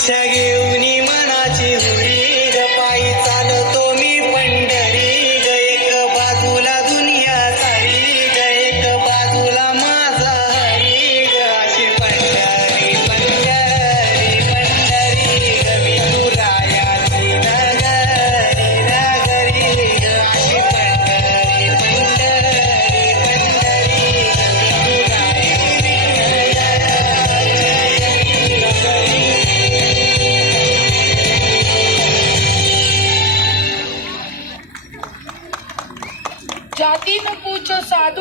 इच्छा घेऊन मनाची हुरी ग पायी चालतो मी पंढरी ग एक बाजूला दुनिया सारी ग एक बाजूला माझा हरी ग अशी पंढरी पंढरी पंढरी ग मी तुरायाची नगरी नगरी ग अशी पंढरी पंढरी पंढरी जाति न पूछो साधु